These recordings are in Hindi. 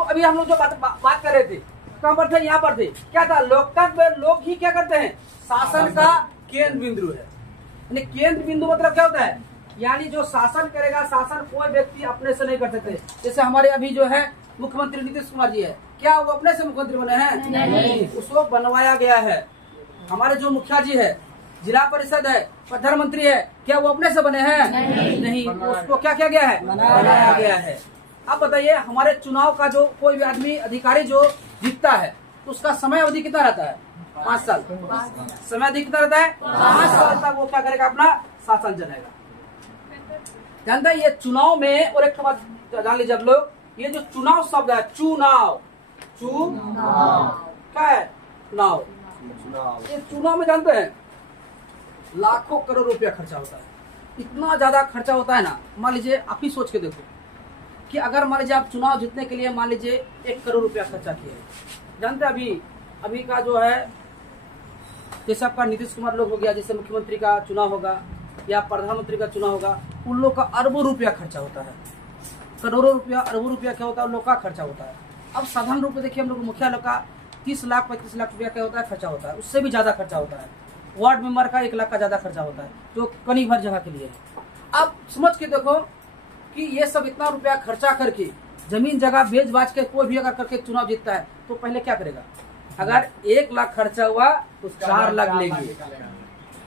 तो अभी हम लोग जो बात कर रहे थे, कहाँ पर थे? यहाँ पर थे। क्या था? लोकतंत्र में लोग ही क्या करते हैं? शासन का केंद्र बिंदु है। यानी केंद्र बिंदु मतलब क्या होता है? यानी जो शासन करेगा, शासन कोई व्यक्ति अपने से नहीं कर सकते। जैसे हमारे अभी जो है मुख्यमंत्री नीतीश कुमार जी है, क्या वो अपने से मुख्यमंत्री बने हैं? नहीं, उसको बनवाया गया है। हमारे जो मुखिया जी है, जिला परिषद है, प्रधानमंत्री है, क्या वो अपने से बने हैं? नहीं, उसको क्या किया गया है? बनाया गया है। अब बताइए, हमारे चुनाव का जो कोई भी आदमी अधिकारी जो जीतता है तो उसका समय अवधि कितना रहता है? 5 साल। समय अवधि कितना रहता है? 5 साल तक वो क्या करेगा? अपना शासन चलाएगा। जानते हैं ये चुनाव में, और एक बात जान लीजिए आप लोग, ये जो चुनाव शब्द है, चुनाव क्या है? चुनाव। ये चुनाव में जानते हैं लाखों करोड़ रुपया खर्चा होता है। इतना ज्यादा खर्चा होता है ना। मान लीजिए आप ही सोच के देखो कि अगर मान लीजिए आप चुनाव जीतने के लिए मान लीजिए 1 करोड़ रुपया खर्चा किए हैं। जानते हैं अभी का जो है, जैसे आपका नीतीश कुमार लोग हो गया, जैसे मुख्यमंत्री का चुनाव होगा या प्रधानमंत्री का चुनाव होगा, उन लोग का अरबों रुपया खर्चा होता है। करोड़ों रुपया, अरबों रुपया क्या होता है? उन लोग का खर्चा होता है। अब साधारण रूप में देखिए, हम लोग मुखिया लोग का 30 लाख 35 लाख रुपया क्या होता है? खर्चा होता है। उससे भी ज्यादा खर्चा होता है। वार्ड मेंबर का 1 लाख का ज्यादा खर्चा होता है, जो कनी भर जगह के लिए है। अब समझ के देखो कि ये सब इतना रुपया खर्चा करके, जमीन जगह बेच बाच के कोई भी अगर करके चुनाव जीतता है तो पहले क्या करेगा? अगर 1 लाख खर्चा हुआ तो 4 लाख लेंगे।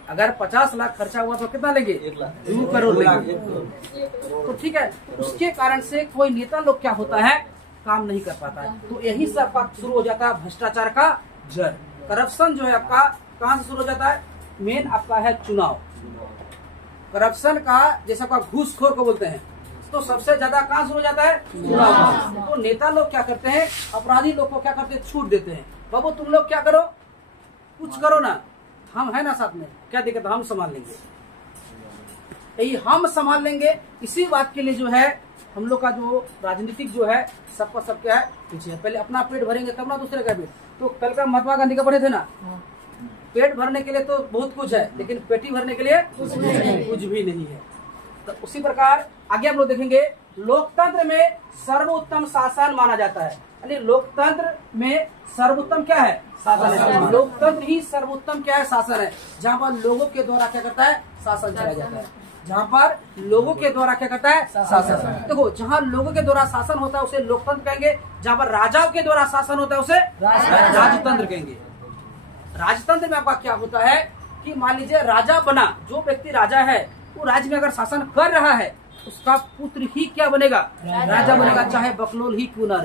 अगर 50 लाख खर्चा हुआ तो कितना लेंगे? 2 करोड़ लेंगे। तो ठीक है, उसके कारण से कोई नेता लोग क्या होता है? काम नहीं कर पाता है। तो यही से आपका शुरू हो जाता है भ्रष्टाचार का जड़। करप्शन जो है आपका कहाँ से शुरू हो जाता है? मेन आपका है चुनाव। करप्शन का जैसे आपका घूसखोर को बोलते हैं, तो सबसे ज्यादा कहाँ शुरू हो जाता है? चुनाव। तो नेता लोग क्या करते हैं? अपराधी लोग को क्या करते हैं? छूट देते हैं। बाबू तुम लोग क्या करो, कुछ करो ना, हम है ना साथ में, क्या दिक्कत, हम संभाल लेंगे। यही हम संभाल लेंगे, इसी बात के लिए जो है हम लोग का जो राजनीतिक जो है सबका सब क्या है? पीछे है। पहले अपना पेट भरेंगे तब ना दूसरे का पेट। तो कल का महात्मा गांधी का पढ़े थे ना, पेट भरने के लिए तो बहुत कुछ है, लेकिन पेटी भरने के लिए कुछ भी नहीं है। तो उसी प्रकार आगे हम लोग देखेंगे, लोकतंत्र में सर्वोत्तम शासन माना जाता है। यानी लोकतंत्र में सर्वोत्तम क्या है? शासन है। लोकतंत्र ही सर्वोत्तम क्या है? शासन है। जहाँ पर लोगों के द्वारा क्या करता है? शासन चलाया जाता है। जहाँ पर लोगों के द्वारा क्या करता है? शासन। देखो, जहाँ लोगों के द्वारा शासन होता है उसे लोकतंत्र कहेंगे। जहाँ पर राजाओं के द्वारा शासन होता है उसे राजतंत्र कहेंगे। राजतंत्र में आपका क्या होता है कि मान लीजिए राजा बना, जो व्यक्ति राजा है वो राज्य में अगर शासन कर रहा है, उसका पुत्र ही क्या बनेगा? राजा बनेगा, चाहे बकलोल ही क्यों ना रहे।